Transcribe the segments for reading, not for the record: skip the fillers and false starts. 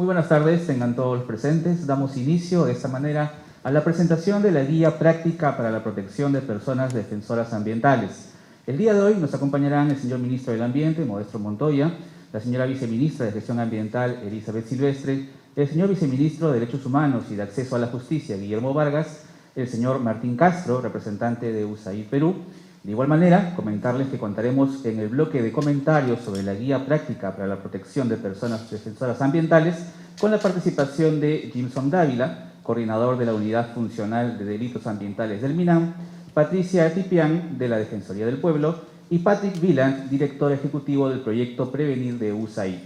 Muy buenas tardes, tengan todos los presentes. Damos inicio de esta manera a la presentación de la Guía Práctica para la Protección de Personas Defensoras Ambientales. El día de hoy nos acompañarán el señor Ministro del Ambiente, Modesto Montoya, la señora Viceministra de Gestión Ambiental, Elizabeth Silvestre, el señor Viceministro de Derechos Humanos y de Acceso a la Justicia, Guillermo Vargas, el señor Martín Castro, representante de USAID Perú. De igual manera, comentarles que contaremos en el bloque de comentarios sobre la Guía Práctica para la Protección de Personas Defensoras Ambientales con la participación de Jimson Dávila, coordinador de la Unidad Funcional de Delitos Ambientales del MINAM, Patricia Tipián, de la Defensoría del Pueblo, y Patrick Wieland, director ejecutivo del proyecto Prevenir de USAID.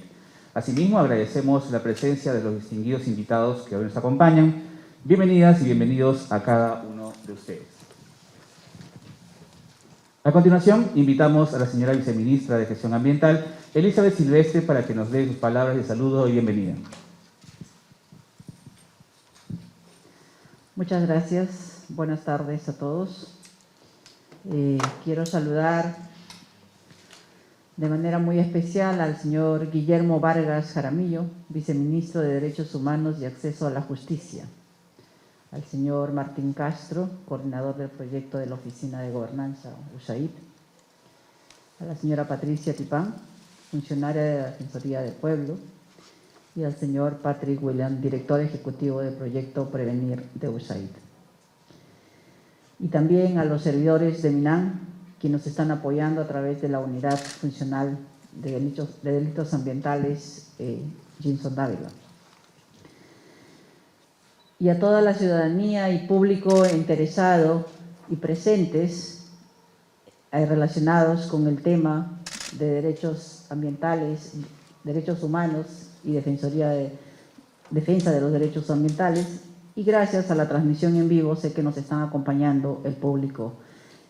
Asimismo, agradecemos la presencia de los distinguidos invitados que hoy nos acompañan. Bienvenidas y bienvenidos a cada uno de ustedes. A continuación, invitamos a la señora Viceministra de Gestión Ambiental, Elizabeth Silvestre, para que nos dé sus palabras de saludo y bienvenida. Muchas gracias. Buenas tardes a todos. Quiero saludar de manera muy especial al señor Guillermo Vargas Jaramillo, Viceministro de Derechos Humanos y Acceso a la Justicia, al señor Martín Castro, coordinador del proyecto de la Oficina de Gobernanza, USAID, a la señora Patricia Tipán, funcionaria de la Defensoría del Pueblo, y al señor Patrick Wieland, director ejecutivo del proyecto Prevenir de USAID. Y también a los servidores de MINAM, quienes nos están apoyando a través de la Unidad Funcional de Delitos Ambientales, Jimson Dávila. Y a toda la ciudadanía y público interesado y presentes relacionados con el tema de derechos ambientales, derechos humanos y defensa de los derechos ambientales. Y gracias a la transmisión en vivo sé que nos están acompañando el público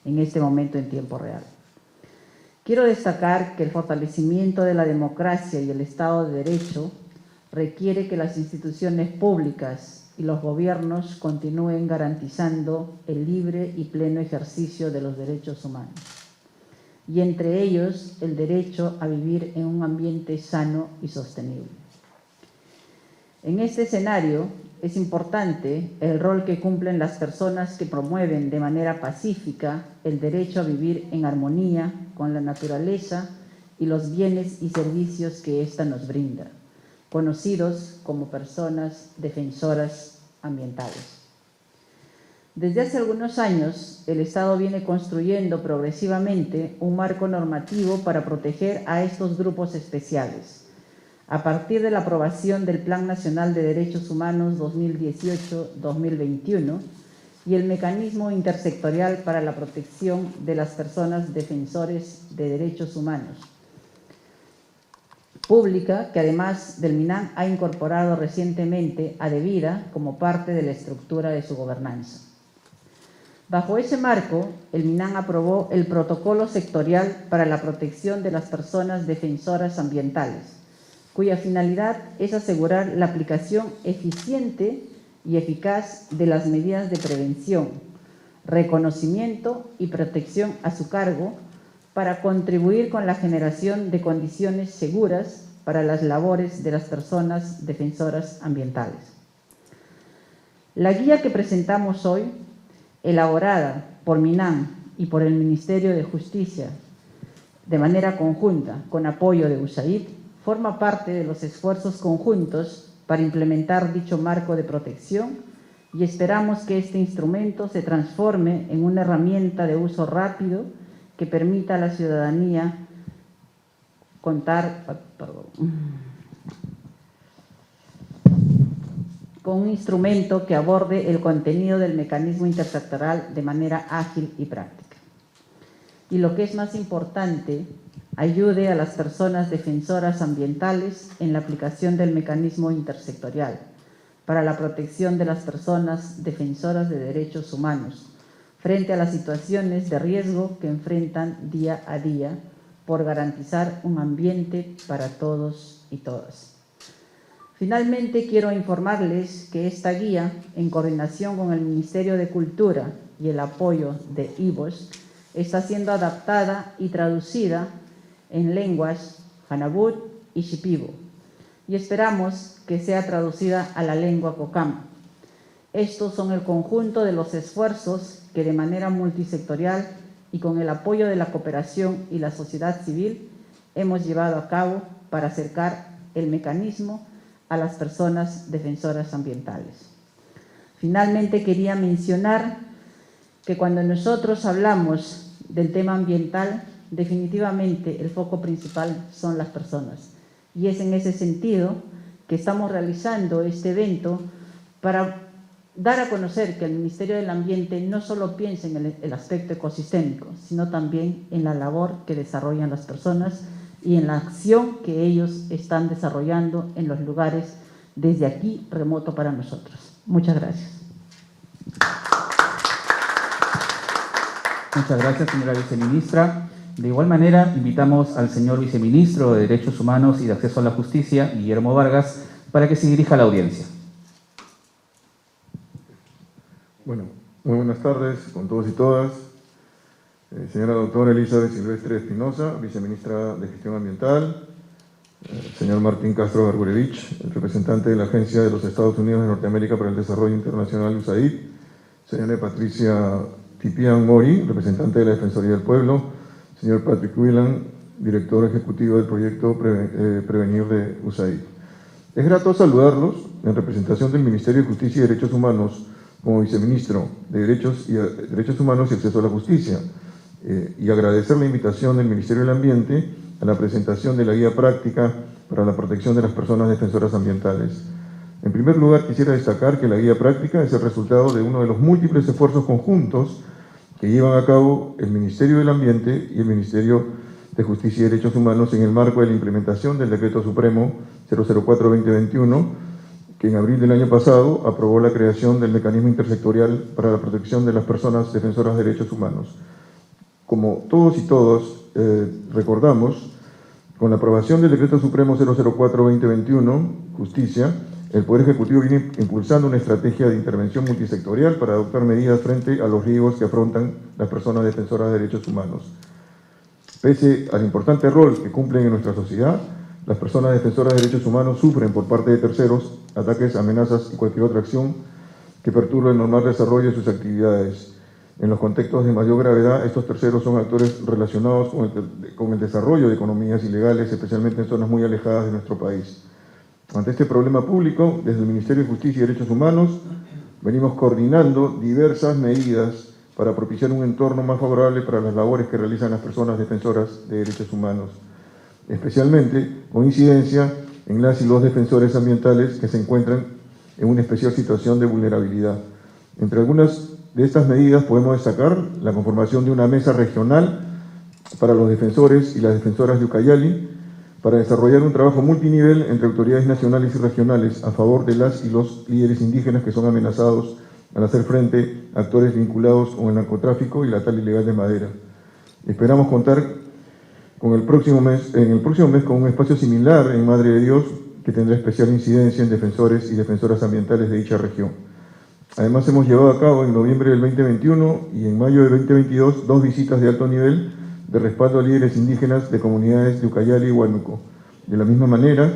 en este momento en tiempo real. Quiero destacar que el fortalecimiento de la democracia y el Estado de Derecho requiere que las instituciones públicas y los gobiernos continúen garantizando el libre y pleno ejercicio de los derechos humanos, y entre ellos el derecho a vivir en un ambiente sano y sostenible. En este escenario es importante el rol que cumplen las personas que promueven de manera pacífica el derecho a vivir en armonía con la naturaleza y los bienes y servicios que ésta nos brinda, conocidos como personas defensoras ambientales. Desde hace algunos años, el Estado viene construyendo progresivamente un marco normativo para proteger a estos grupos especiales, a partir de la aprobación del Plan Nacional de Derechos Humanos 2018-2021 y el Mecanismo Intersectorial para la Protección de las Personas Defensores de Derechos Humanos, pública, que además del MINAM ha incorporado recientemente a DEVIDA como parte de la estructura de su gobernanza. Bajo ese marco, el MINAM aprobó el Protocolo Sectorial para la Protección de las Personas Defensoras Ambientales, cuya finalidad es asegurar la aplicación eficiente y eficaz de las medidas de prevención, reconocimiento y protección a su cargo para contribuir con la generación de condiciones seguras para las labores de las personas defensoras ambientales. La guía que presentamos hoy, elaborada por MINAM y por el Ministerio de Justicia de manera conjunta con apoyo de USAID, forma parte de los esfuerzos conjuntos para implementar dicho marco de protección y esperamos que este instrumento se transforme en una herramienta de uso rápido que permita a la ciudadanía contar con un instrumento que aborde el contenido del mecanismo intersectorial de manera ágil y práctica. Y lo que es más importante, ayude a las personas defensoras ambientales en la aplicación del mecanismo intersectorial para la protección de las personas defensoras de derechos humanos frente a las situaciones de riesgo que enfrentan día a día por garantizar un ambiente para todos y todas. Finalmente, quiero informarles que esta guía, en coordinación con el Ministerio de Cultura y el apoyo de IVOS, está siendo adaptada y traducida en lenguas Hanabut y Shipibo, y esperamos que sea traducida a la lengua cocama. Estos son el conjunto de los esfuerzos que de manera multisectorial y con el apoyo de la cooperación y la sociedad civil hemos llevado a cabo para acercar el mecanismo a las personas defensoras ambientales. Finalmente, quería mencionar que cuando nosotros hablamos del tema ambiental, definitivamente el foco principal son las personas. Y es en ese sentido que estamos realizando este evento para dar a conocer que el Ministerio del Ambiente no solo piensa en el aspecto ecosistémico, sino también en la labor que desarrollan las personas y en la acción que ellos están desarrollando en los lugares desde aquí remoto para nosotros. Muchas gracias. Muchas gracias, señora viceministra. De igual manera, invitamos al señor viceministro de Derechos Humanos y de Acceso a la Justicia, Guillermo Vargas, para que se dirija a la audiencia. Bueno, muy buenas tardes con todos y todas. Señora doctora Elizabeth Silvestre Espinosa, viceministra de Gestión Ambiental. Señor Martín Castro Gargurevich, el representante de la Agencia de los Estados Unidos de Norteamérica para el Desarrollo Internacional, USAID. Señora Patricia Tipian Mori, representante de la Defensoría del Pueblo. Señor Patrick Whelan, director ejecutivo del proyecto Prevenir de USAID. Es grato saludarlos en representación del Ministerio de Justicia y Derechos Humanos como viceministro de Derechos Humanos y Acceso a la Justicia, y agradecer la invitación del Ministerio del Ambiente a la presentación de la guía práctica para la protección de las personas defensoras ambientales. En primer lugar, quisiera destacar que la guía práctica es el resultado de uno de los múltiples esfuerzos conjuntos que llevan a cabo el Ministerio del Ambiente y el Ministerio de Justicia y Derechos Humanos en el marco de la implementación del Decreto Supremo 004-2021, que en abril del año pasado aprobó la creación del Mecanismo Intersectorial para la Protección de las Personas Defensoras de Derechos Humanos. Como todos y todas recordamos, con la aprobación del Decreto Supremo 004-2021, Justicia, el Poder Ejecutivo viene impulsando una estrategia de intervención multisectorial para adoptar medidas frente a los riesgos que afrontan las personas defensoras de derechos humanos. Pese al importante rol que cumplen en nuestra sociedad, las personas defensoras de derechos humanos sufren por parte de terceros ataques, amenazas y cualquier otra acción que perturbe el normal desarrollo de sus actividades. En los contextos de mayor gravedad, estos terceros son actores relacionados con el desarrollo de economías ilegales, especialmente en zonas muy alejadas de nuestro país. Ante este problema público, desde el Ministerio de Justicia y Derechos Humanos, venimos coordinando diversas medidas para propiciar un entorno más favorable para las labores que realizan las personas defensoras de derechos humanos, especialmente con incidencia en las y los defensores ambientales que se encuentran en una especial situación de vulnerabilidad. Entre algunas de estas medidas podemos destacar la conformación de una mesa regional para los defensores y las defensoras de Ucayali, para desarrollar un trabajo multinivel entre autoridades nacionales y regionales a favor de las y los líderes indígenas que son amenazados al hacer frente a actores vinculados con el narcotráfico y la tala ilegal de madera. Esperamos contar en el próximo mes con un espacio similar en Madre de Dios que tendrá especial incidencia en defensores y defensoras ambientales de dicha región. Además, hemos llevado a cabo en noviembre del 2021 y en mayo del 2022 2 visitas de alto nivel de respaldo a líderes indígenas de comunidades de Ucayali y Huánuco. De la misma manera,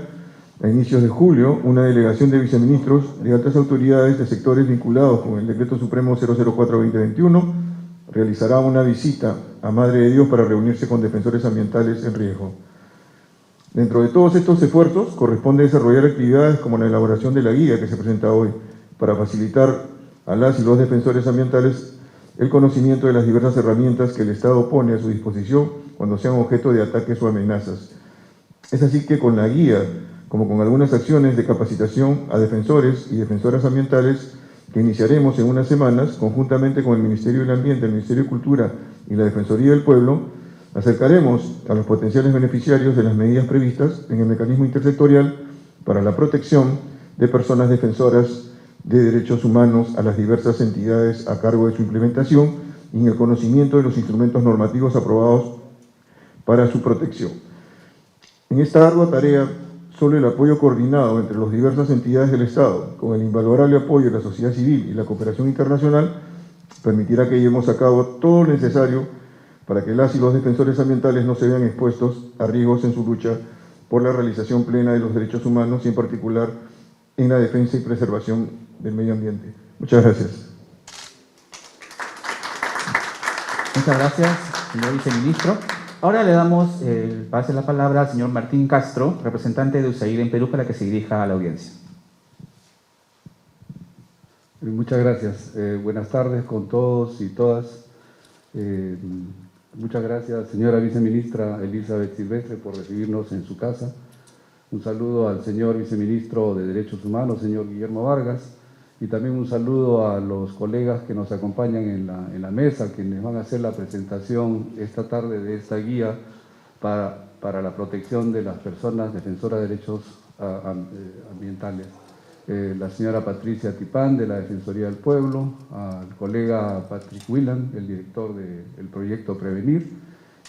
a inicios de julio, una delegación de viceministros de altas autoridades de sectores vinculados con el Decreto Supremo 004-2021 realizará una visita a Madre de Dios para reunirse con defensores ambientales en riesgo. Dentro de todos estos esfuerzos, corresponde desarrollar actividades como la elaboración de la guía que se presenta hoy, para facilitar a las y los defensores ambientales el conocimiento de las diversas herramientas que el Estado pone a su disposición cuando sean objeto de ataques o amenazas. Es así que con la guía, como con algunas acciones de capacitación a defensores y defensoras ambientales que iniciaremos en unas semanas, conjuntamente con el Ministerio del Ambiente, el Ministerio de Cultura y la Defensoría del Pueblo, acercaremos a los potenciales beneficiarios de las medidas previstas en el mecanismo intersectorial para la protección de personas defensoras de derechos humanos a las diversas entidades a cargo de su implementación y en el conocimiento de los instrumentos normativos aprobados para su protección. En esta ardua tarea, solo el apoyo coordinado entre las diversas entidades del Estado, con el invalorable apoyo de la sociedad civil y la cooperación internacional, permitirá que llevemos a cabo todo lo necesario para que las y los defensores ambientales no se vean expuestos a riesgos en su lucha por la realización plena de los derechos humanos y en particular en la defensa y preservación del medio ambiente. Muchas gracias. Muchas gracias, señor viceministro. Ahora le damos el pase de la palabra al señor Martín Castro, representante de USAID en Perú, para que se dirija a la audiencia. Muchas gracias. Buenas tardes con todos y todas. Muchas gracias, señora viceministra Elizabeth Silvestre, por recibirnos en su casa. Un saludo al señor viceministro de Derechos Humanos, señor Guillermo Vargas, y también un saludo a los colegas que nos acompañan en la mesa, quienes van a hacer la presentación esta tarde de esta guía para la protección de las personas defensoras de derechos ambientales. La señora Patricia Tipán, de la Defensoría del Pueblo, al colega Patrick Whelan, el director del proyecto Prevenir,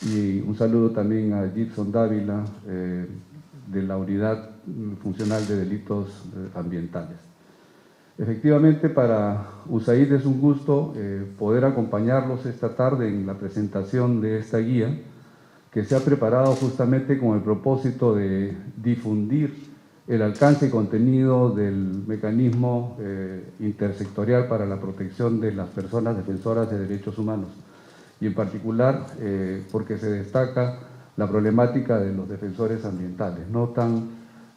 y un saludo también a Gibson Dávila, de la Unidad Funcional de Delitos Ambientales. Efectivamente, para USAID es un gusto poder acompañarlos esta tarde en la presentación de esta guía, que se ha preparado justamente con el propósito de difundir el alcance y contenido del mecanismo intersectorial para la protección de las personas defensoras de derechos humanos, y en particular porque se destaca la problemática de los defensores ambientales,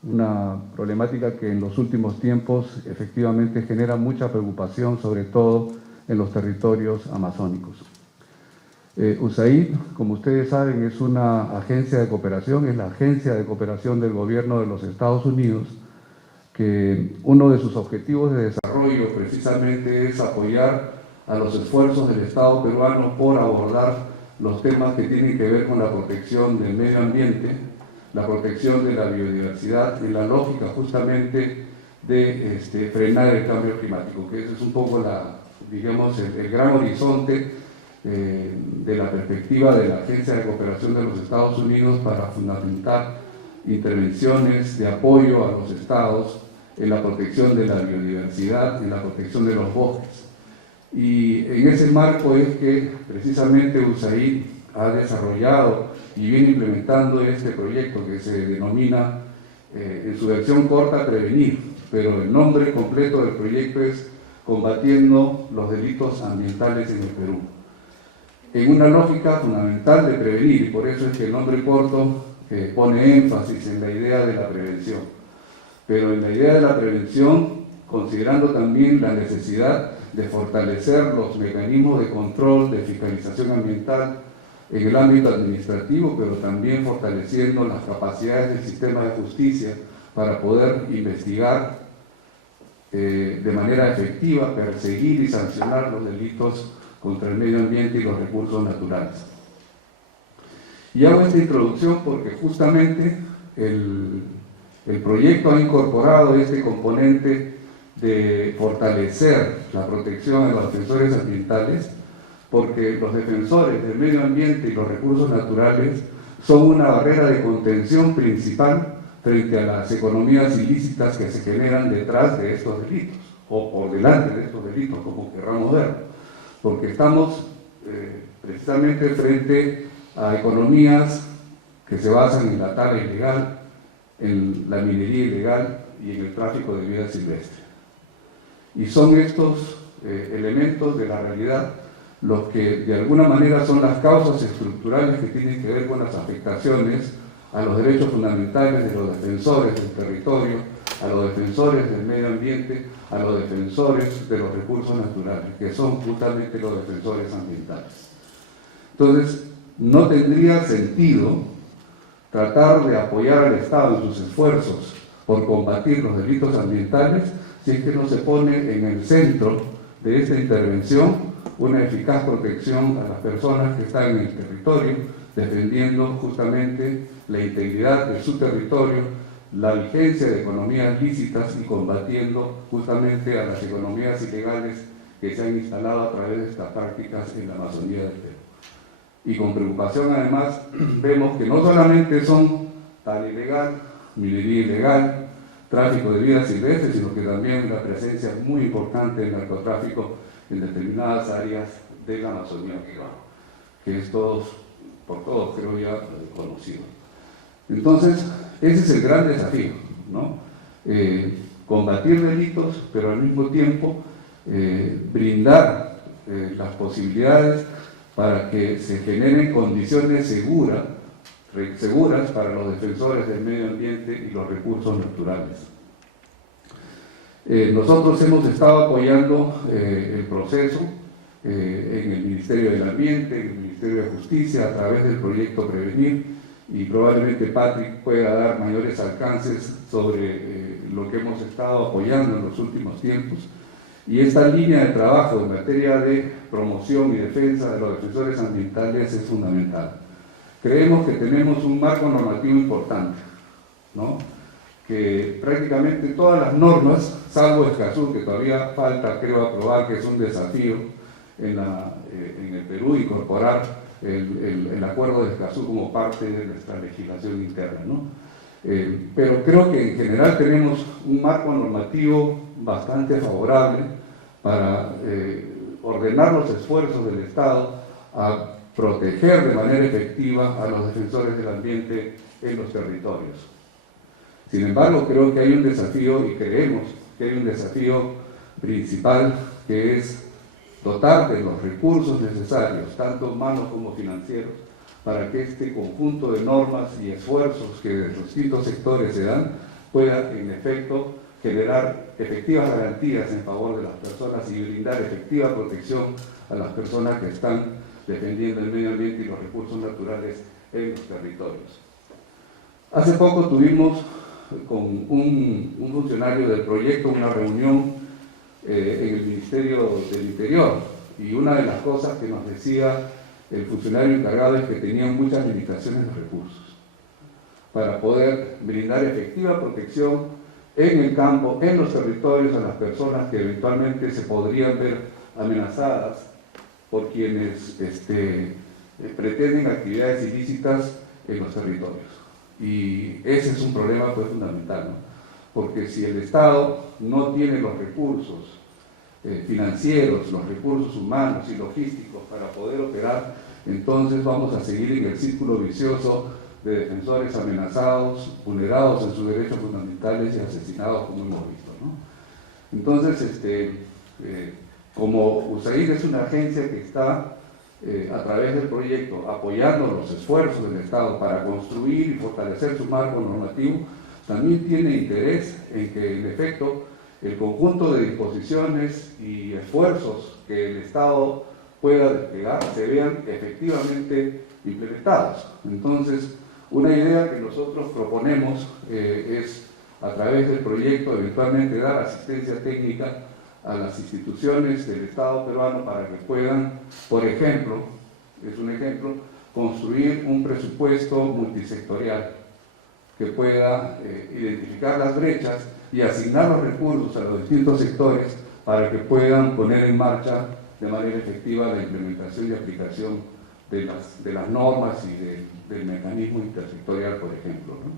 una problemática que en los últimos tiempos efectivamente genera mucha preocupación, sobre todo en los territorios amazónicos. USAID, como ustedes saben, es una agencia de cooperación, es la agencia de cooperación del gobierno de los Estados Unidos, que uno de sus objetivos de desarrollo precisamente es apoyar a los esfuerzos del Estado peruano por abordar los temas que tienen que ver con la protección del medio ambiente, la protección de la biodiversidad, en la lógica justamente de frenar el cambio climático, que ese es un poco el gran horizonte de la perspectiva de la Agencia de Cooperación de los Estados Unidos para fundamentar intervenciones de apoyo a los estados en la protección de la biodiversidad, en la protección de los bosques. Y en ese marco es que precisamente USAID ha desarrollado y viene implementando este proyecto que se denomina en su versión corta Prevenir, pero el nombre completo del proyecto es Combatiendo los Delitos Ambientales en el Perú, en una lógica fundamental de prevenir, y por eso es que el nombre corto pone énfasis en la idea de la prevención, pero en la idea de la prevención considerando también la necesidad de fortalecer los mecanismos de control, de fiscalización ambiental en el ámbito administrativo, pero también fortaleciendo las capacidades del sistema de justicia para poder investigar de manera efectiva, perseguir y sancionar los delitos contra el medio ambiente y los recursos naturales. Y hago esta introducción porque justamente el proyecto ha incorporado este componente de fortalecer la protección de los defensores ambientales, porque los defensores del medio ambiente y los recursos naturales son una barrera de contención principal frente a las economías ilícitas que se generan detrás de estos delitos, o por delante de estos delitos, como querramos verlo, porque estamos precisamente frente a economías que se basan en la tala ilegal, en la minería ilegal y en el tráfico de vida silvestre. Y son estos elementos de la realidad los que de alguna manera son las causas estructurales que tienen que ver con las afectaciones a los derechos fundamentales de los defensores del territorio, a los defensores del medio ambiente, a los defensores de los recursos naturales, que son justamente los defensores ambientales. Entonces, no tendría sentido tratar de apoyar al Estado en sus esfuerzos por combatir los delitos ambientales si es que no se pone en el centro de esta intervención una eficaz protección a las personas que están en el territorio, defendiendo justamente la integridad de su territorio, la vigencia de economías lícitas y combatiendo justamente a las economías ilegales que se han instalado a través de estas prácticas en la Amazonía del Perú. Y con preocupación además vemos que no solamente son tala ilegal, minería ilegal, tráfico de vida silvestre, sino que también la presencia muy importante del narcotráfico en determinadas áreas de la Amazonía peruana, que es por todos creo ya conocido. Entonces, ese es el gran desafío, ¿no? Combatir delitos, pero al mismo tiempo brindar las posibilidades para que se generen condiciones seguras para los defensores del medio ambiente y los recursos naturales. Nosotros hemos estado apoyando el proceso en el Ministerio del Ambiente, en el Ministerio de Justicia, a través del proyecto Prevenir, y probablemente Patrick pueda dar mayores alcances sobre lo que hemos estado apoyando en los últimos tiempos. Y esta línea de trabajo en materia de promoción y defensa de los defensores ambientales es fundamental. Creemos que tenemos un marco normativo importante, ¿no? Que prácticamente todas las normas, salvo Escazú, que todavía falta, creo, aprobar, que es un desafío en el Perú, incorporar el acuerdo de Escazú como parte de nuestra legislación interna, ¿no? Pero creo que en general tenemos un marco normativo bastante favorable para ordenar los esfuerzos del Estado a proteger de manera efectiva a los defensores del ambiente en los territorios. Sin embargo, creo que hay un desafío, y creemos que hay un desafío principal, que es dotar de los recursos necesarios, tanto humanos como financieros, para que este conjunto de normas y esfuerzos que de los distintos sectores se dan puedan, en efecto, generar efectivas garantías en favor de las personas y brindar efectiva protección a las personas que están defendiendo el medio ambiente y los recursos naturales en los territorios. Hace poco tuvimos con un funcionario del proyecto una reunión en el Ministerio del Interior, y una de las cosas que nos decía el funcionario encargado es que tenían muchas limitaciones de recursos para poder brindar efectiva protección en el campo, en los territorios, a las personas que eventualmente se podrían ver amenazadas por quienes pretenden actividades ilícitas en los territorios. Y ese es un problema pues fundamental, ¿no? Porque si el Estado no tiene los recursos financieros, los recursos humanos y logísticos para poder operar, entonces vamos a seguir en el círculo vicioso de defensores amenazados, vulnerados en sus derechos fundamentales y asesinados, como hemos visto, ¿no? Entonces, como USAID es una agencia que está a través del proyecto apoyando los esfuerzos del Estado para construir y fortalecer su marco normativo, también tiene interés en que, en efecto, el conjunto de disposiciones y esfuerzos que el Estado pueda desplegar se vean efectivamente implementados. Entonces, una idea que nosotros proponemos es, a través del proyecto, eventualmente dar asistencia técnica a las instituciones del Estado peruano para que puedan, por ejemplo, es un ejemplo, construir un presupuesto multisectorial que pueda identificar las brechas y asignar los recursos a los distintos sectores para que puedan poner en marcha de manera efectiva la implementación y aplicación de las normas y del mecanismo intersectorial, por ejemplo, ¿no?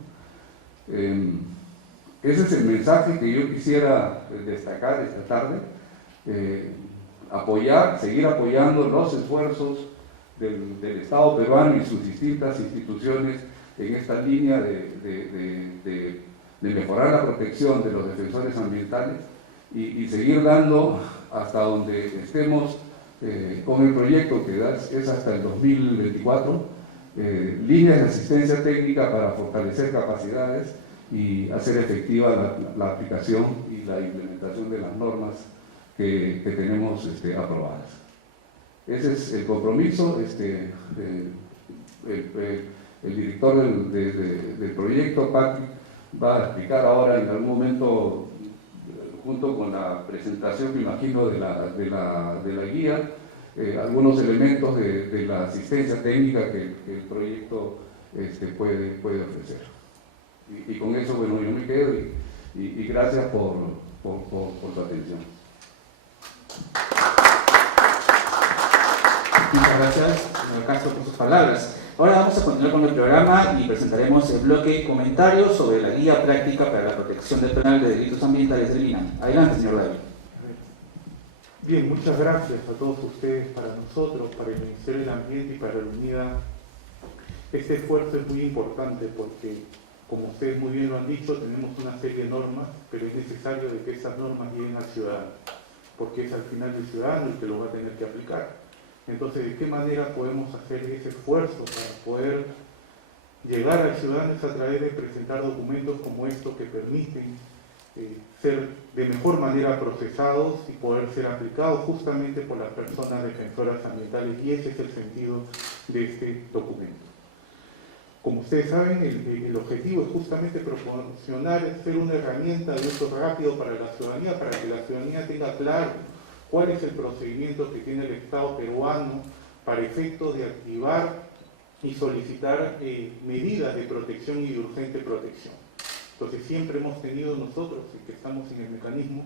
Ese es el mensaje que yo quisiera destacar esta tarde, seguir apoyando los esfuerzos del Estado peruano y sus distintas instituciones en esta línea de mejorar la protección de los defensores ambientales y seguir dando hasta donde estemos con el proyecto, que es hasta el 2024, líneas de asistencia técnica para fortalecer capacidades y hacer efectiva la aplicación y la implementación de las normas que tenemos aprobadas. Ese es el compromiso. El director del proyecto, Patrick, va a explicar ahora en algún momento, junto con la presentación, me imagino, de la guía, algunos elementos de la asistencia técnica que el proyecto puede ofrecer. Y con eso, bueno, yo me quedo y gracias por su atención. Muchas gracias, señor Castro, por sus palabras. Ahora vamos a continuar con el programa y presentaremos el bloque comentarios sobre la guía práctica para la protección del penal de delitos ambientales del INAM. Adelante, señor David. Bien, muchas gracias a todos ustedes, para nosotros, para el Ministerio del Ambiente y para la unidad. Este esfuerzo es muy importante porque, como ustedes muy bien lo han dicho, tenemos una serie de normas, pero es necesario de que esas normas lleguen al ciudadano, porque es al final el ciudadano el que lo va a tener que aplicar. Entonces, ¿de qué manera podemos hacer ese esfuerzo para poder llegar al ciudadano? Es a través de presentar documentos como estos que permiten ser de mejor manera procesados y poder ser aplicados justamente por las personas defensoras ambientales, y ese es el sentido de este documento. Como ustedes saben, el objetivo es justamente proporcionar, ser una herramienta de uso rápido para la ciudadanía, para que la ciudadanía tenga claro cuál es el procedimiento que tiene el Estado peruano para efectos de activar y solicitar medidas de protección y de urgente protección. Entonces siempre hemos tenido nosotros, y que estamos en el mecanismo,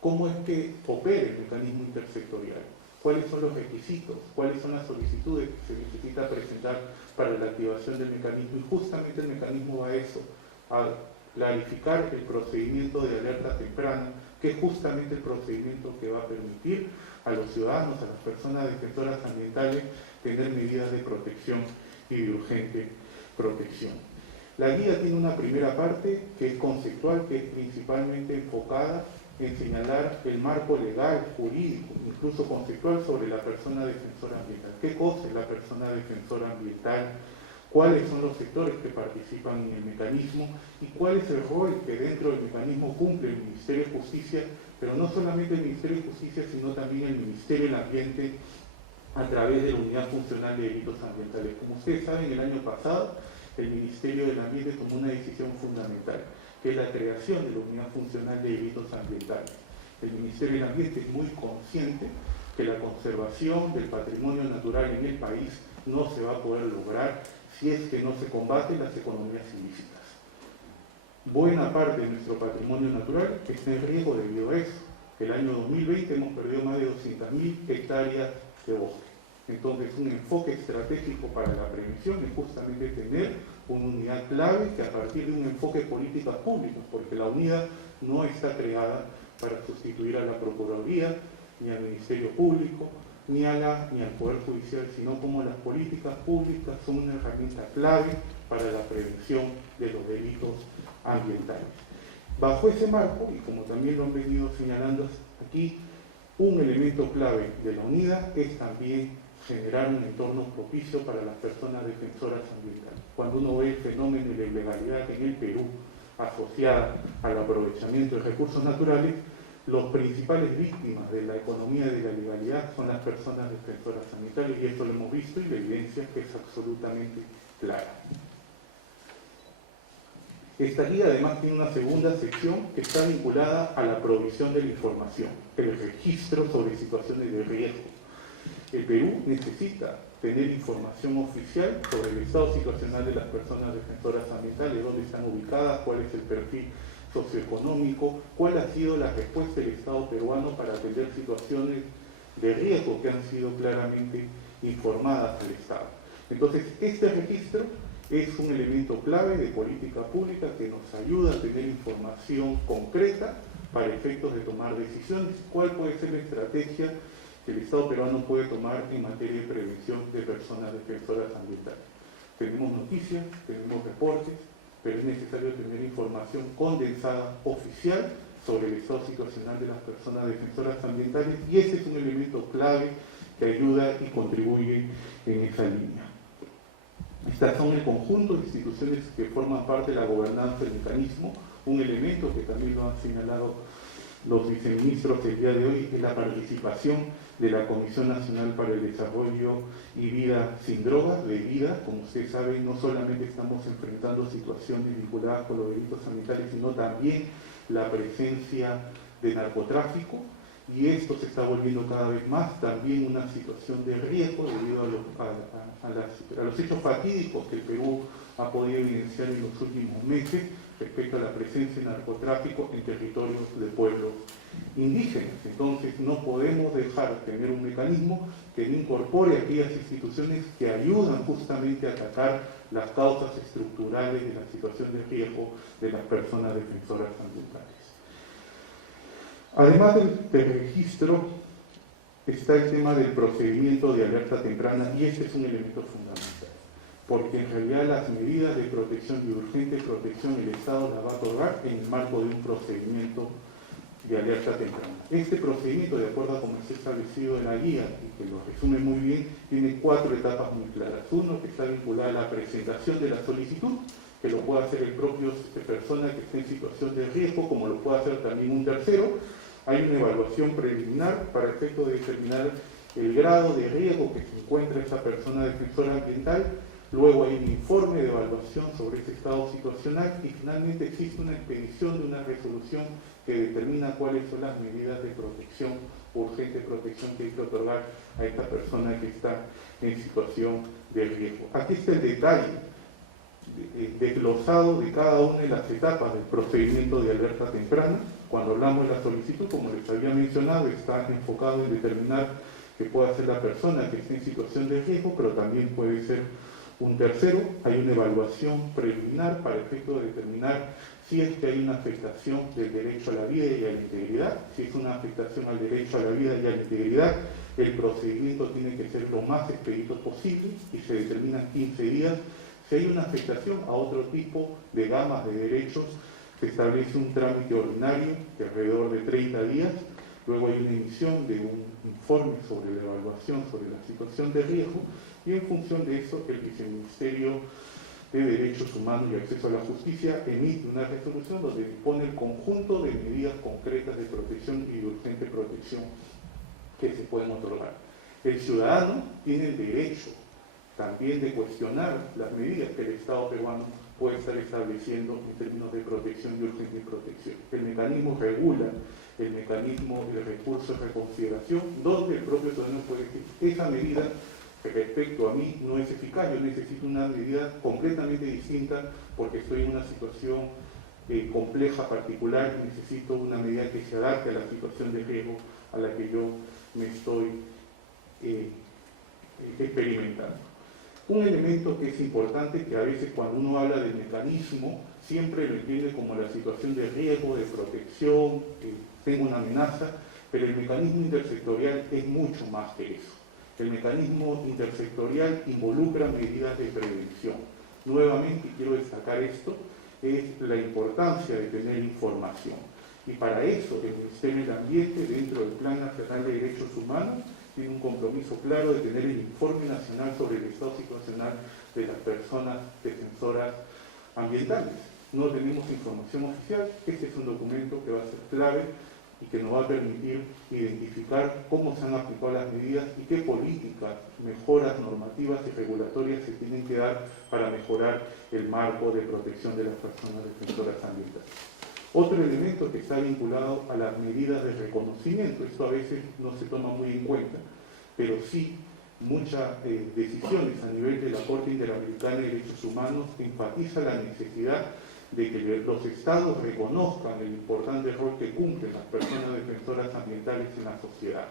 cómo es que opera el mecanismo intersectorial, cuáles son los requisitos, cuáles son las solicitudes que se necesita presentar para la activación del mecanismo, y justamente el mecanismo va a eso, a clarificar el procedimiento de alerta temprana, que es justamente el procedimiento que va a permitir a los ciudadanos, a las personas defensoras ambientales, tener medidas de protección y de urgente protección. La guía tiene una primera parte que es conceptual, que es principalmente enfocada en señalar el marco legal, jurídico, incluso conceptual sobre la persona defensora ambiental. ¿Qué cosa es la persona defensora ambiental? ¿Cuáles son los sectores que participan en el mecanismo? ¿Y cuál es el rol que dentro del mecanismo cumple el Ministerio de Justicia? Pero no solamente el Ministerio de Justicia, sino también el Ministerio del Ambiente a través de la Unidad Funcional de Delitos Ambientales. Como ustedes saben, el año pasado el Ministerio del Ambiente tomó una decisión fundamental, que es la creación de la Unidad Funcional de Delitos Ambientales. El Ministerio del Ambiente es muy consciente que la conservación del patrimonio natural en el país no se va a poder lograr si es que no se combaten las economías ilícitas. Buena parte de nuestro patrimonio natural está en riesgo debido a eso. El año 2020 hemos perdido más de 200.000 hectáreas de bosque. Entonces, un enfoque estratégico para la prevención es justamente tener una unidad clave que a partir de un enfoque de políticas públicas, porque la unidad no está creada para sustituir a la Procuraduría, ni al Ministerio Público, ni al Poder Judicial, sino como las políticas públicas son una herramienta clave para la prevención de los delitos ambientales. Bajo ese marco, y como también lo han venido señalando aquí, un elemento clave de la unidad es también generar un entorno propicio para las personas defensoras ambientales. Cuando uno ve el fenómeno de la ilegalidad en el Perú asociada al aprovechamiento de recursos naturales, los principales víctimas de la economía de la ilegalidad son las personas defensoras ambientales, y esto lo hemos visto y la evidencia es absolutamente clara. Esta guía además tiene una segunda sección que está vinculada a la provisión de la información, el registro sobre situaciones de riesgo. El Perú necesita tener información oficial sobre el estado situacional de las personas defensoras ambientales, dónde están ubicadas, cuál es el perfil socioeconómico, cuál ha sido la respuesta del Estado peruano para atender situaciones de riesgo que han sido claramente informadas al Estado. Entonces, este registro es un elemento clave de política pública que nos ayuda a tener información concreta para efectos de tomar decisiones. ¿Cuál puede ser la estrategia que el Estado peruano puede tomar en materia de prevención de personas defensoras ambientales? Tenemos noticias, tenemos reportes, pero es necesario tener información condensada oficial sobre el estado situacional de las personas defensoras ambientales, y ese es un elemento clave que ayuda y contribuye en esa línea. Estas son el conjunto de instituciones que forman parte de la gobernanza del mecanismo. Un elemento que también lo han señalado los viceministros el día de hoy es la participación de la Comisión Nacional para el Desarrollo y Vida sin Drogas, de vida. Como ustedes saben, no solamente estamos enfrentando situaciones vinculadas con los delitos ambientales, sino también la presencia de narcotráfico, y esto se está volviendo cada vez más también una situación de riesgo debido a los hechos fatídicos que el Perú ha podido evidenciar en los últimos meses respecto a la presencia de narcotráfico en territorios de pueblos indígenas. Entonces no podemos dejar de tener un mecanismo que no incorpore aquellas instituciones que ayudan justamente a atacar las causas estructurales de la situación de riesgo de las personas defensoras ambientales. Además del registro, está el tema del procedimiento de alerta temprana, y este es un elemento fundamental. porque en realidad las medidas de protección y urgente protección el Estado las va a otorgar en el marco de un procedimiento de alerta temprana. Este procedimiento, de acuerdo a como está establecido en la guía, y que lo resume muy bien, tiene 4 etapas muy claras. Uno, que está vinculada a la presentación de la solicitud, que lo puede hacer el propio persona que esté en situación de riesgo, como lo puede hacer también un tercero. Hay una evaluación preliminar para efecto de determinar el grado de riesgo que se encuentra esa persona defensora ambiental. Luego hay un informe de evaluación sobre ese estado situacional y finalmente existe una expedición de una resolución que determina cuáles son las medidas de protección, urgente protección que hay que otorgar a esta persona que está en situación de riesgo. Aquí está el detalle desglosado de cada una de las etapas del procedimiento de alerta temprana. Cuando hablamos de la solicitud, como les había mencionado, está enfocado en determinar que pueda ser la persona que esté en situación de riesgo, pero también puede ser un tercero. Hay una evaluación preliminar para efecto de determinar si es que hay una afectación del derecho a la vida y a la integridad. Si es una afectación al derecho a la vida y a la integridad, el procedimiento tiene que ser lo más expedito posible y se determinan 15 días. Si hay una afectación a otro tipo de gamas de derechos, se establece un trámite ordinario de alrededor de 30 días. Luego hay una emisión de un informe sobre la evaluación sobre la situación de riesgo y en función de eso el Viceministerio de Derechos Humanos y Acceso a la Justicia emite una resolución donde dispone el conjunto de medidas concretas de protección y de urgente protección que se pueden otorgar. El ciudadano tiene el derecho también de cuestionar las medidas que el Estado peruano puede estar estableciendo en términos de protección y urgente protección. El mecanismo regula el mecanismo de recurso de reconsideración, donde el propio ciudadano puede decir, esa medida respecto a mí no es eficaz, yo necesito una medida completamente distinta porque estoy en una situación compleja, particular, y necesito una medida que se adapte a la situación de riesgo a la que yo me estoy experimentando. Un elemento que es importante, que a veces cuando uno habla del mecanismo, siempre lo entiende como la situación de riesgo, de protección, tengo una amenaza, pero el mecanismo intersectorial es mucho más que eso. El mecanismo intersectorial involucra medidas de prevención. Nuevamente, quiero destacar esto, es la importancia de tener información. Y para eso el Ministerio del Ambiente, dentro del Plan Nacional de Derechos Humanos, tiene un compromiso claro de tener el informe nacional sobre el estado situacional de las personas defensoras ambientales. No tenemos información oficial, este es un documento que va a ser clave y que nos va a permitir identificar cómo se han aplicado las medidas y qué políticas, mejoras normativas y regulatorias se tienen que dar para mejorar el marco de protección de las personas defensoras ambientales. Otro elemento que está vinculado a las medidas de reconocimiento, esto a veces no se toma muy en cuenta, pero sí muchas decisiones a nivel de la Corte Interamericana de Derechos Humanos enfatiza la necesidad de que los estados reconozcan el importante rol que cumplen las personas defensoras ambientales en la sociedad.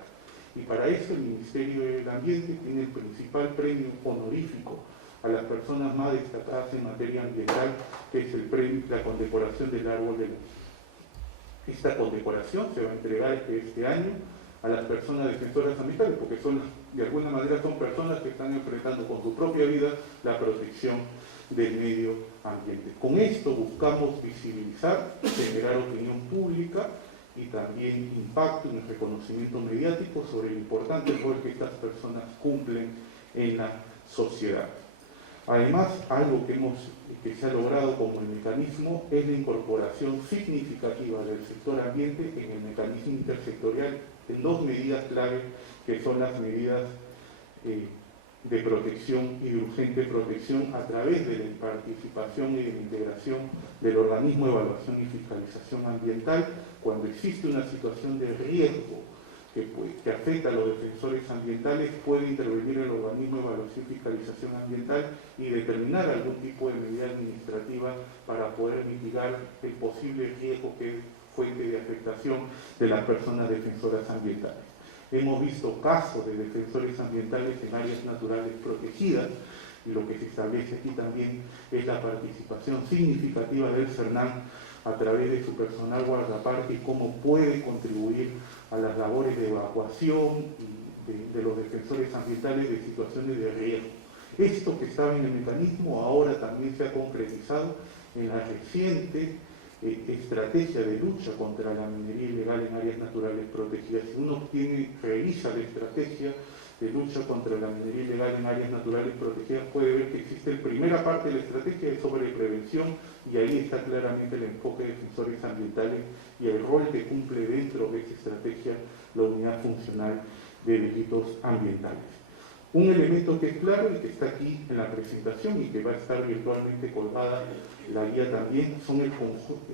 Y para eso el Ministerio del Ambiente tiene el principal premio honorífico a las personas más destacadas en materia ambiental, que es el premio, la condecoración del Árbol de la Vida. Esta condecoración se va a entregar este año a las personas defensoras ambientales, porque de alguna manera son personas que están enfrentando con su propia vida la protección del medio ambiente. Con esto buscamos visibilizar, generar opinión pública y también impacto en el reconocimiento mediático sobre el importante rol que estas personas cumplen en la sociedad. Además, algo que se ha logrado como el mecanismo es la incorporación significativa del sector ambiente en el mecanismo intersectorial en 2 medidas clave, que son las medidas de protección y de urgente protección a través de la participación y de la integración del organismo de evaluación y fiscalización ambiental cuando existe una situación de riesgo que afecta a los defensores ambientales. Puede intervenir el organismo de evaluación y fiscalización ambiental y determinar algún tipo de medida administrativa para poder mitigar el posible riesgo que es fuente de afectación de las personas defensoras ambientales. Hemos visto casos de defensores ambientales en áreas naturales protegidas, y lo que se establece aquí también es la participación significativa del CERNAM a través de su personal guardaparque y cómo puede contribuir a las labores de evacuación de los defensores ambientales de situaciones de riesgo. Esto que estaba en el mecanismo ahora también se ha concretizado en la reciente estrategia de lucha contra la minería ilegal en áreas naturales protegidas. Si uno revisa la estrategia de lucha contra la minería ilegal en áreas naturales protegidas, puede ver que existe la primera parte de la estrategia de sobre prevención, y ahí está claramente el enfoque de defensores ambientales y el rol que cumple dentro de esa estrategia la unidad funcional de delitos ambientales. Un elemento que es claro y que está aquí en la presentación y que va a estar virtualmente colgada la guía también, son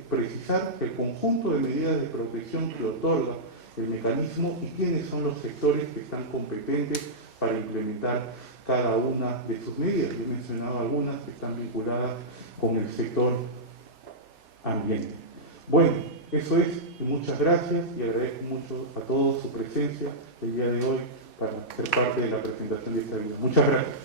precisar el conjunto de medidas de protección que otorga el mecanismo y quiénes son los sectores que están competentes para implementar cada una de sus medidas. Yo he mencionado algunas que están vinculadas con el sector ambiente. Bueno, eso es, y muchas gracias y agradezco mucho a todos su presencia el día de hoy para ser parte de la presentación de esta guía. Muchas gracias.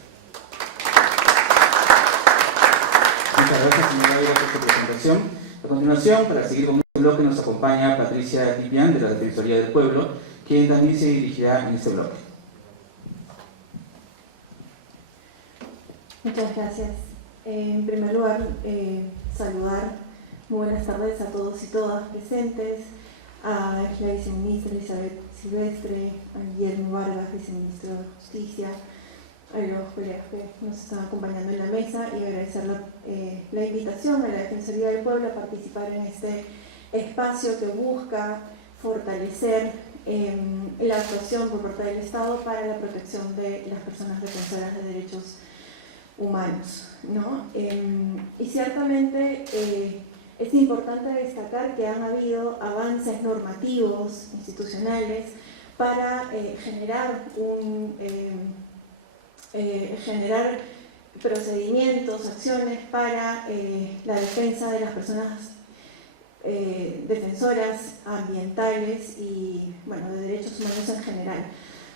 Muchas gracias, señora Vera, por su presentación. A continuación, para seguir con este bloque, nos acompaña Patricia Tipián, de la Defensoría del Pueblo, quien también se dirigirá en este bloque. Muchas gracias. En primer lugar, saludar, muy buenas tardes a todos y todas presentes, a la viceministra Elizabeth Silvestre, a Guillermo Vargas, viceministro de Justicia, a los colegas que nos están acompañando en la mesa, y agradecer la invitación a la Defensoría del Pueblo a participar en este espacio que busca fortalecer la actuación por parte del Estado para la protección de las personas defensoras de derechos humanos, ¿no? Y ciertamente es importante destacar que han habido avances normativos, institucionales, para generar procedimientos, acciones para la defensa de las personas defensoras ambientales y, bueno, de derechos humanos en general,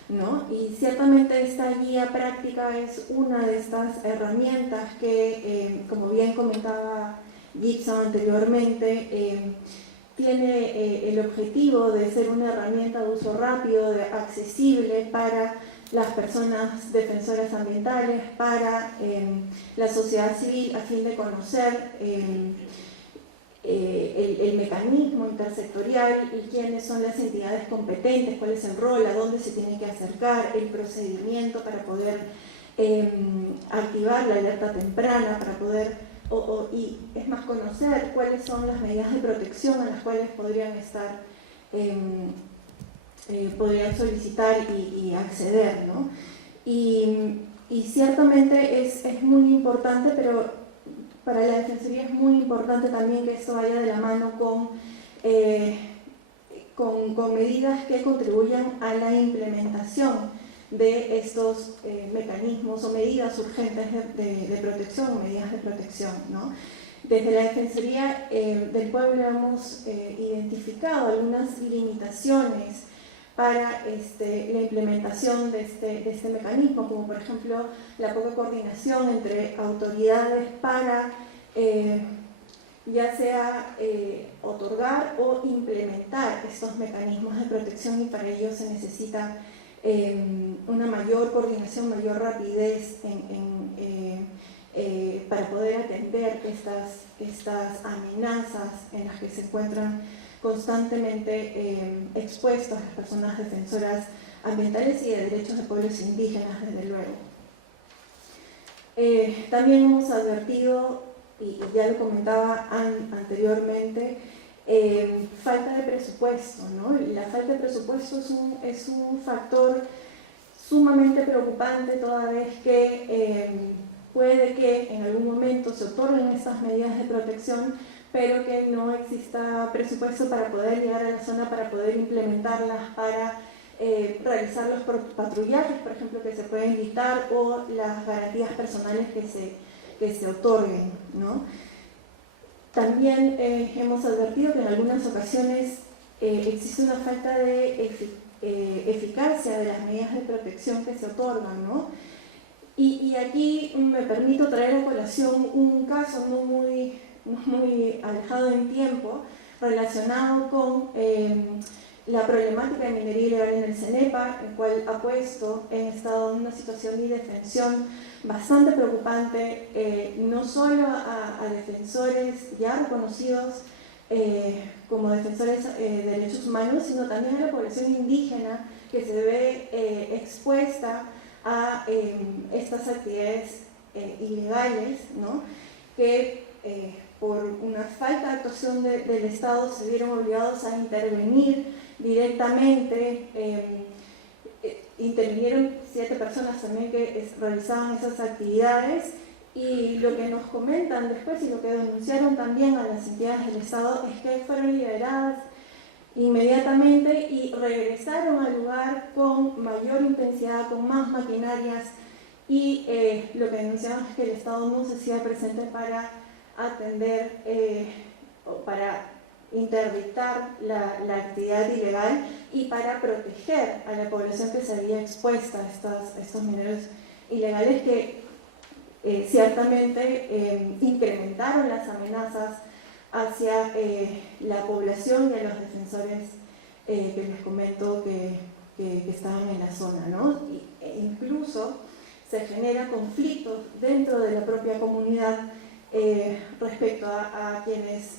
¿no? Y ciertamente esta guía práctica es una de estas herramientas que, como bien comentaba Gibson anteriormente, tiene el objetivo de ser una herramienta de uso rápido, accesible para las personas defensoras ambientales, para la sociedad civil, a fin de conocer el mecanismo intersectorial y quiénes son las entidades competentes, cuál es el rol, a dónde se tiene que acercar, el procedimiento para poder activar la alerta temprana, para poder, y es más, conocer cuáles son las medidas de protección a las cuales podrían estar, podrían solicitar y acceder, ¿no? Y ciertamente es muy importante, pero para la Defensoría es muy importante también que esto vaya de la mano con medidas que contribuyan a la implementación de estos mecanismos o medidas urgentes de protección, medidas de protección, ¿no? Desde la Defensoría del Pueblo hemos identificado algunas limitaciones para la implementación de este mecanismo, como por ejemplo la poca coordinación entre autoridades para ya sea otorgar o implementar estos mecanismos de protección, y para ello se necesita una mayor coordinación, mayor rapidez para poder atender estas amenazas en las que se encuentran constantemente expuestas las personas defensoras ambientales y de derechos de pueblos indígenas, desde luego. También hemos advertido, y ya lo comentaba anteriormente, falta de presupuesto, ¿no? La falta de presupuesto es un factor sumamente preocupante, toda vez que puede que en algún momento se otorguen estas medidas de protección, pero que no exista presupuesto para poder llegar a la zona, para poder implementarlas, para realizar los patrullajes, por ejemplo, que se pueden dictar, o las garantías personales que se otorguen, ¿no? También hemos advertido que en algunas ocasiones existe una falta de eficacia de las medidas de protección que se otorgan, ¿no? Y aquí me permito traer a colación un caso no muy alejado en tiempo, relacionado con la problemática de minería ilegal en el CENEPA, el cual ha puesto en estado en una situación de indefensión bastante preocupante, no solo a defensores ya reconocidos como defensores de derechos humanos, sino también a la población indígena que se ve expuesta a estas actividades ilegales, ¿no? Que por una falta de actuación del Estado se vieron obligados a intervenir directamente. Intervinieron 7 personas también que realizaban esas actividades, y lo que nos comentan después y lo que denunciaron también a las entidades del Estado es que fueron liberadas inmediatamente y regresaron al lugar con mayor intensidad, con más maquinarias, y lo que denunciaban es que el Estado no se hacía presente para atender o para interdictar la actividad ilegal y para proteger a la población que se había expuesta a estos mineros ilegales que ciertamente incrementaron las amenazas hacia la población y a los defensores que les comento que estaban en la zona, ¿no? E incluso se generan conflictos dentro de la propia comunidad respecto a quienes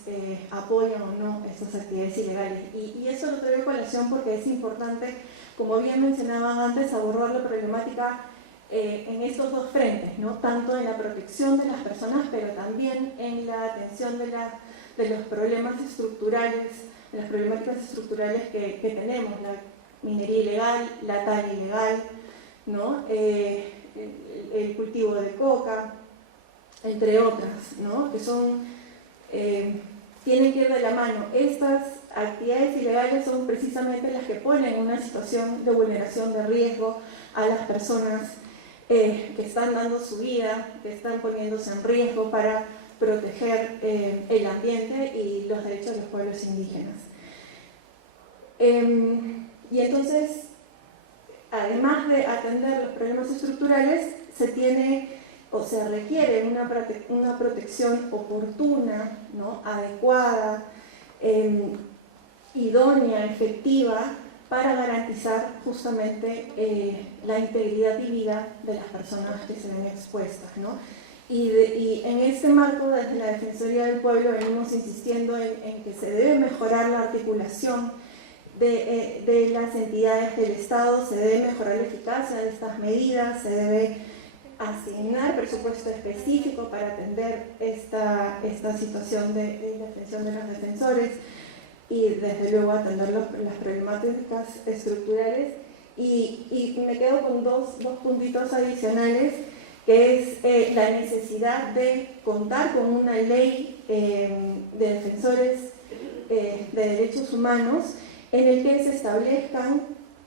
apoyan o no estas actividades ilegales. Y eso lo traigo a colación porque es importante, como bien mencionaban antes, abordar la problemática en estos dos frentes, ¿no? Tanto en la protección de las personas, pero también en la atención de los problemas estructurales, de las problemáticas estructurales que tenemos, la minería ilegal, la tala ilegal, ¿no? El cultivo de coca, entre otras, ¿no? Que son, tienen que ir de la mano. Estas actividades ilegales son precisamente las que ponen en una situación de vulneración de riesgo a las personas que están dando su vida, que están poniéndose en riesgo para proteger el ambiente y los derechos de los pueblos indígenas. Y entonces, además de atender los problemas estructurales, se tiene o se requiere una protección oportuna, ¿no? Adecuada, idónea, efectiva, para garantizar justamente la integridad y vida de las personas que se ven expuestas, ¿no? Y en este marco, desde la Defensoría del Pueblo, venimos insistiendo en que se debe mejorar la articulación de las entidades del Estado, se debe mejorar la eficacia de estas medidas, se debe asignar presupuesto específico para atender esta situación de indefensión de los defensores y desde luego atender las problemáticas estructurales. Y me quedo con dos puntitos adicionales, que es la necesidad de contar con una ley de defensores de derechos humanos en el que se establezcan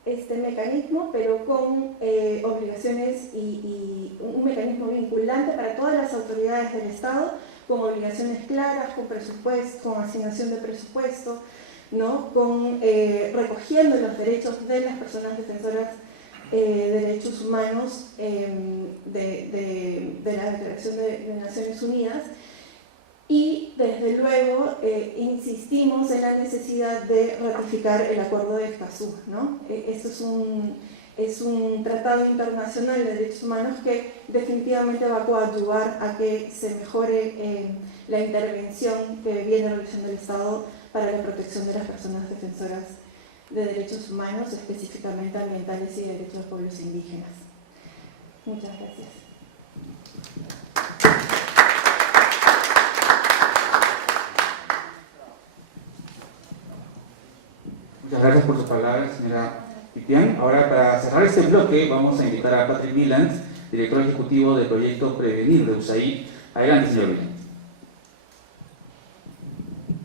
este mecanismo, pero con obligaciones y un mecanismo vinculante para todas las autoridades del Estado, con obligaciones claras, con presupuesto, con asignación de presupuesto, ¿no? Recogiendo los derechos de las personas defensoras de derechos humanos de la Declaración de Naciones Unidas. Y desde luego insistimos en la necesidad de ratificar el Acuerdo de Escazú, ¿no? Esto es un tratado internacional de derechos humanos que definitivamente va a coadyuvar a que se mejore la intervención que viene realizando el Estado para la protección de las personas defensoras de derechos humanos, específicamente ambientales y de derechos de los pueblos indígenas. Muchas gracias. Muchas gracias por sus palabras, señora Titian. Ahora, para cerrar este bloque, vamos a invitar a Patrick Milans, director ejecutivo del proyecto Prevenir de USAID. Adelante, señor Milans.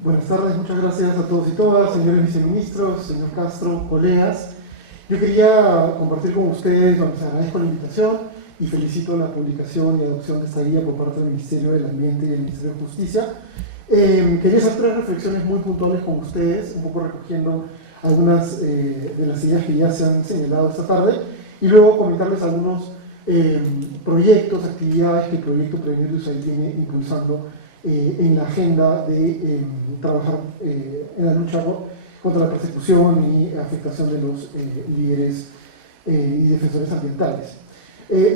Buenas tardes, muchas gracias a todos y todas, señores viceministros, señor Castro, colegas. Yo quería compartir con ustedes, les agradezco la invitación y felicito la publicación y adopción de esta guía por parte del Ministerio del Ambiente y del Ministerio de Justicia. Quería hacer 3 reflexiones muy puntuales con ustedes, un poco recogiendo algunas de las ideas que ya se han señalado esta tarde, y luego comentarles algunos proyectos, actividades que el proyecto Prevenir de USAID viene impulsando en la agenda de trabajar en la lucha contra la persecución y afectación de los líderes y defensores ambientales.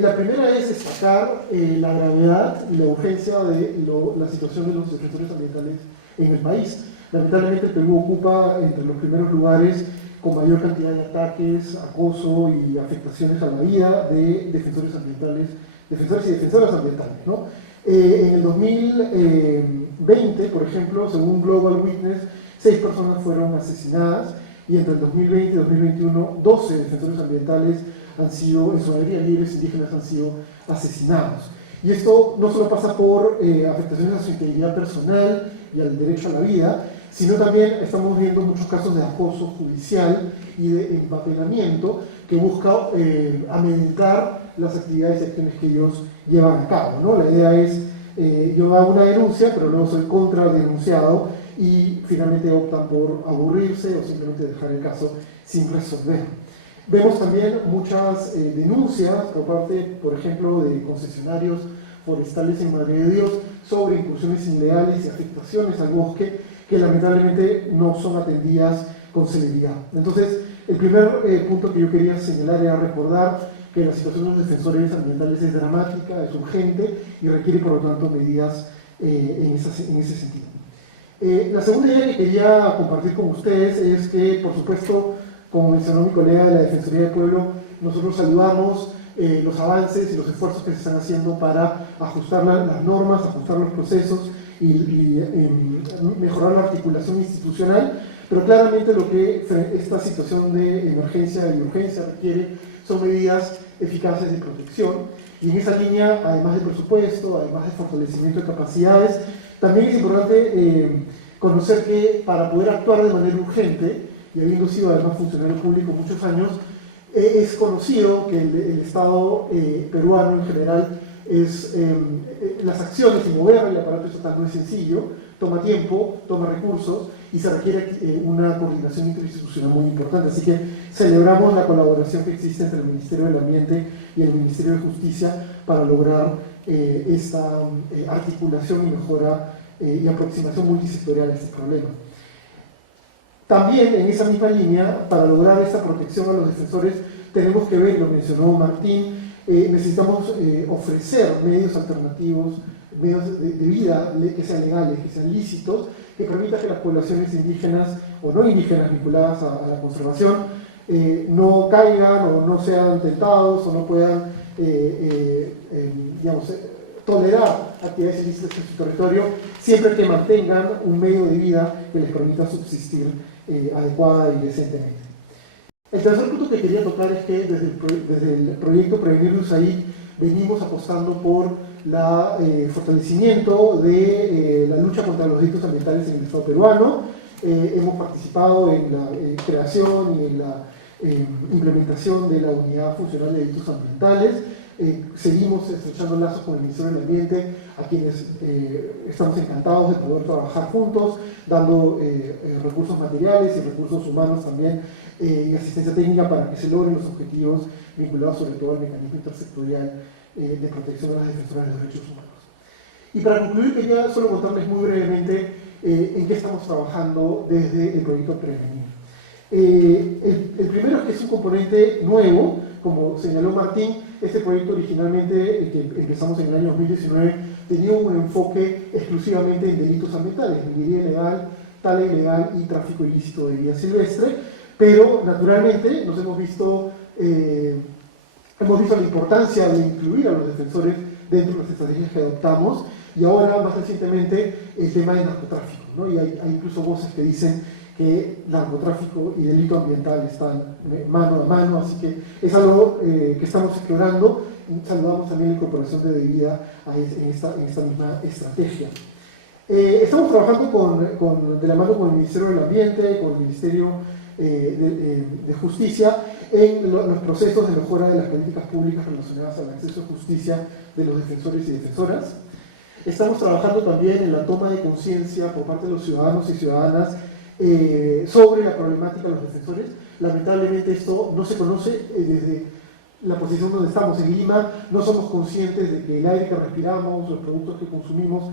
La primera es destacar la gravedad y la urgencia de la situación de los defensores ambientales en el país. Lamentablemente el Perú ocupa entre los primeros lugares con mayor cantidad de ataques, acoso y afectaciones a la vida de defensores ambientales, defensores y defensoras ambientales, ¿no? En el 2020, por ejemplo, según Global Witness, 6 personas fueron asesinadas y entre el 2020 y 2021, 12 defensores ambientales han sido, en su mayoría líderes indígenas, han sido asesinados. Y esto no solo pasa por afectaciones a su integridad personal y al derecho a la vida, sino también estamos viendo muchos casos de acoso judicial y de empapelamiento que busca amedrentar las actividades y acciones que ellos llevan a cabo, ¿no? La idea es, yo hago una denuncia, pero luego soy contradenunciado y finalmente optan por aburrirse o simplemente dejar el caso sin resolver. Vemos también muchas denuncias por parte, por ejemplo, de concesionarios forestales en Madre de Dios sobre incursiones ilegales y afectaciones al bosque que lamentablemente no son atendidas con celeridad. Entonces, el primer punto que yo quería señalar era recordar que la situación de los defensores ambientales es dramática, es urgente y requiere por lo tanto medidas en ese sentido. La segunda idea que quería compartir con ustedes es que, por supuesto, como mencionó mi colega de la Defensoría del Pueblo, nosotros saludamos los avances y los esfuerzos que se están haciendo para ajustar las normas, ajustar los procesos y mejorar la articulación institucional, pero claramente lo que esta situación de emergencia y urgencia requiere son medidas eficaces de protección, y en esa línea, además de presupuesto, además de fortalecimiento de capacidades, también es importante conocer que para poder actuar de manera urgente, y habiendo sido además funcionario público muchos años, es conocido que el Estado peruano en general las acciones y mover el aparato estatal no es sencillo, toma tiempo, toma recursos y se requiere una coordinación interinstitucional muy importante. Así que celebramos la colaboración que existe entre el Ministerio del Ambiente y el Ministerio de Justicia para lograr esta articulación y mejora y aproximación multisectorial a este problema. También en esa misma línea, para lograr esta protección a los defensores, tenemos que ver, lo mencionó Martín, necesitamos ofrecer medios alternativos, medios de vida que sean legales, que sean lícitos, que permitan que las poblaciones indígenas o no indígenas vinculadas a la conservación no caigan o no sean tentados o no puedan, tolerar actividades ilícitas en su territorio, siempre que mantengan un medio de vida que les permita subsistir adecuada y decentemente. El tercer punto que quería tocar es que desde el proyecto Prevenir USAID venimos apostando por el fortalecimiento de la lucha contra los delitos ambientales en el Estado peruano. Hemos participado en la creación y en la implementación de la Unidad Funcional de Delitos Ambientales. Seguimos estrechando lazos con el Ministerio del Ambiente, a quienes estamos encantados de poder trabajar juntos, dando recursos materiales y recursos humanos también, y asistencia técnica para que se logren los objetivos vinculados sobre todo al mecanismo intersectorial de protección de las defensoras de los derechos humanos. Y para concluir, quería solo contarles muy brevemente en qué estamos trabajando desde el proyecto Prevenir. El primero es que es un componente nuevo, como señaló Martín. Este proyecto originalmente, que empezamos en el año 2019, tenía un enfoque exclusivamente en delitos ambientales, minería ilegal, tala ilegal y tráfico ilícito de vida silvestre, pero naturalmente nos hemos visto la importancia de incluir a los defensores dentro de las estrategias que adoptamos, y ahora más recientemente el tema del narcotráfico, ¿no? Y hay incluso voces que dicen que narcotráfico y delito ambiental están mano a mano, así que es algo que estamos explorando. Saludamos también la incorporación de vida en esta misma estrategia. Estamos trabajando de la mano con el Ministerio del Ambiente, con el Ministerio de Justicia, en los procesos de mejora de las políticas públicas relacionadas al acceso a justicia de los defensores y defensoras. Estamos trabajando también en la toma de conciencia por parte de los ciudadanos y ciudadanas sobre la problemática de los defensores. Lamentablemente esto no se conoce desde la posición donde estamos en Lima. No somos conscientes de que el aire que respiramos, los productos que consumimos,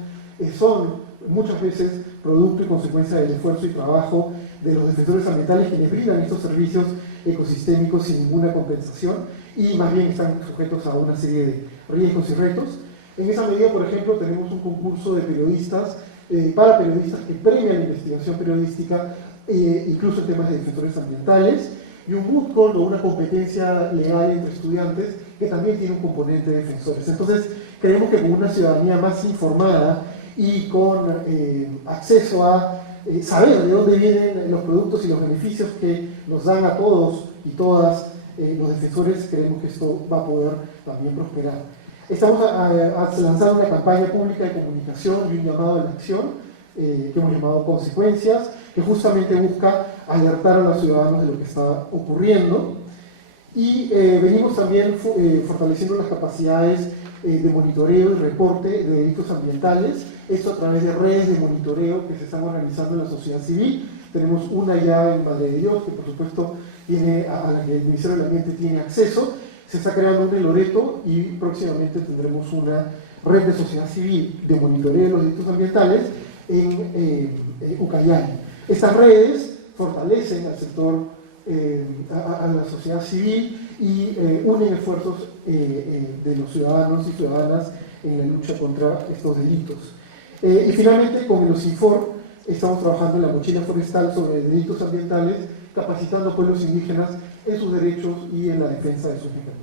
son muchas veces producto y consecuencia del esfuerzo y trabajo de los defensores ambientales que les brindan estos servicios ecosistémicos sin ninguna compensación y más bien están sujetos a una serie de riesgos y retos. En esa medida, por ejemplo, tenemos un concurso de periodistas, para periodistas que premia la investigación periodística, incluso en temas de defensores ambientales, y un bootcamp o una competencia legal entre estudiantes que también tiene un componente de defensores. Entonces, creemos que con una ciudadanía más informada y con acceso a saber de dónde vienen los productos y los beneficios que nos dan a todos y todas los defensores, creemos que esto va a poder también prosperar. Estamos lanzando una campaña pública de comunicación y un llamado a la acción que hemos llamado Consecuencias, que justamente busca alertar a los ciudadanos de lo que está ocurriendo. Y venimos también fortaleciendo las capacidades de monitoreo y reporte de delitos ambientales, esto a través de redes de monitoreo que se están organizando en la sociedad civil. Tenemos una ya en Madre de Dios, que por supuesto a la que el Ministerio del Ambiente tiene acceso. Se está creando una en Loreto y próximamente tendremos una red de sociedad civil de monitoreo de los delitos ambientales en Ucayali. Estas redes fortalecen al sector, a la sociedad civil y unen esfuerzos de los ciudadanos y ciudadanas en la lucha contra estos delitos. Y finalmente, con el OSINFOR, estamos trabajando en la mochila forestal sobre delitos ambientales, capacitando a pueblos indígenas en sus derechos y en la defensa de sus mecanismos.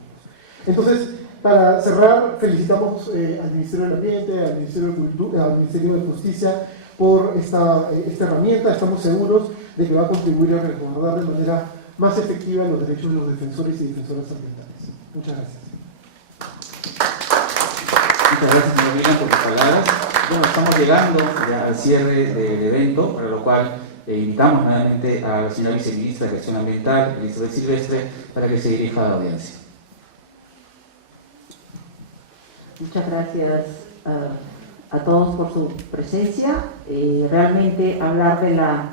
Entonces, para cerrar, felicitamos al Ministerio del Ambiente, al Ministerio de Cultura, al Ministerio de Justicia por esta herramienta. Estamos seguros de que va a contribuir a resguardar de manera más efectiva los derechos de los defensores y defensoras ambientales. Muchas gracias. Muchas gracias, señor Villan, por sus palabras. Bueno, estamos llegando ya al cierre del evento, para lo cual invitamos nuevamente a la señora viceministra de Gestión Ambiental, Elizabeth Silvestre, para que se dirija a la audiencia. Muchas gracias a todos por su presencia. Realmente hablar de la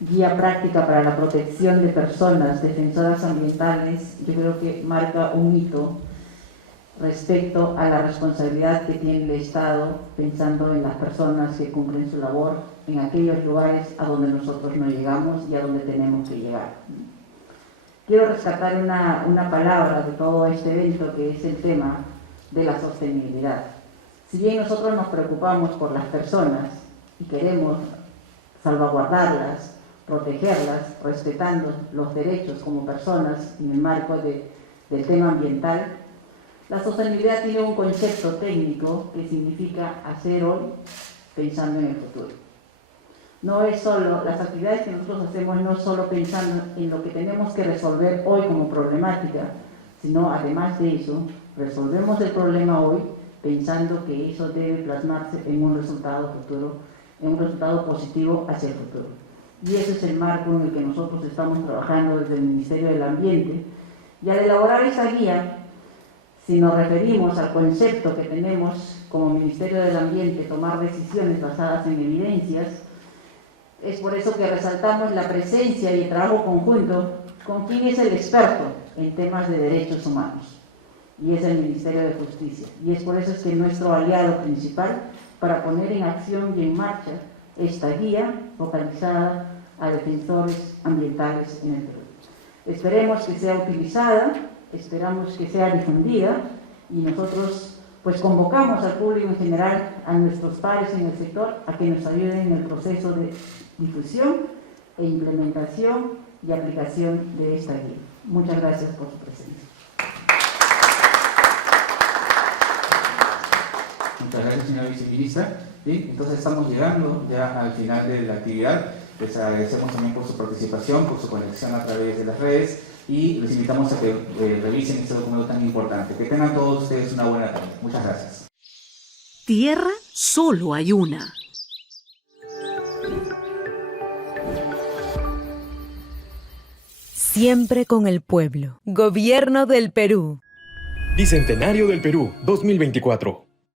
guía práctica para la protección de personas defensoras ambientales, yo creo que marca un hito respecto a la responsabilidad que tiene el Estado pensando en las personas que cumplen su labor en aquellos lugares a donde nosotros no llegamos y a donde tenemos que llegar. Quiero rescatar una palabra de todo este evento, que es el tema de la sostenibilidad. Si bien nosotros nos preocupamos por las personas y queremos salvaguardarlas, protegerlas, respetando los derechos como personas en el marco del tema ambiental, la sostenibilidad tiene un concepto técnico que significa hacer hoy pensando en el futuro. No es solo, las actividades que nosotros hacemos no solo pensando en lo que tenemos que resolver hoy como problemática, sino además de eso, resolvemos el problema hoy pensando que eso debe plasmarse en un resultado futuro, en un resultado positivo hacia el futuro. Y ese es el marco en el que nosotros estamos trabajando desde el Ministerio del Ambiente. Y al elaborar esta guía, si nos referimos al concepto que tenemos como Ministerio del Ambiente, tomar decisiones basadas en evidencias, es por eso que resaltamos la presencia y el trabajo conjunto con quien es el experto en temas de derechos humanos, y es el Ministerio de Justicia. Y es por eso que es nuestro aliado principal para poner en acción y en marcha esta guía focalizada a defensores ambientales en el Perú. Esperemos que sea utilizada, esperamos que sea difundida, y nosotros pues convocamos al público en general, a nuestros pares en el sector, a que nos ayuden en el proceso de difusión e implementación y aplicación de esta guía. Muchas gracias por su presencia. Muchas gracias, señora viceministra. ¿Sí? Entonces estamos llegando ya al final de la actividad. Les agradecemos también por su participación, por su conexión a través de las redes, y les invitamos a que revisen este documento tan importante. Que tengan todos ustedes una buena tarde. Muchas gracias. Tierra solo hay una. Siempre con el pueblo. Gobierno del Perú. Bicentenario del Perú 2024.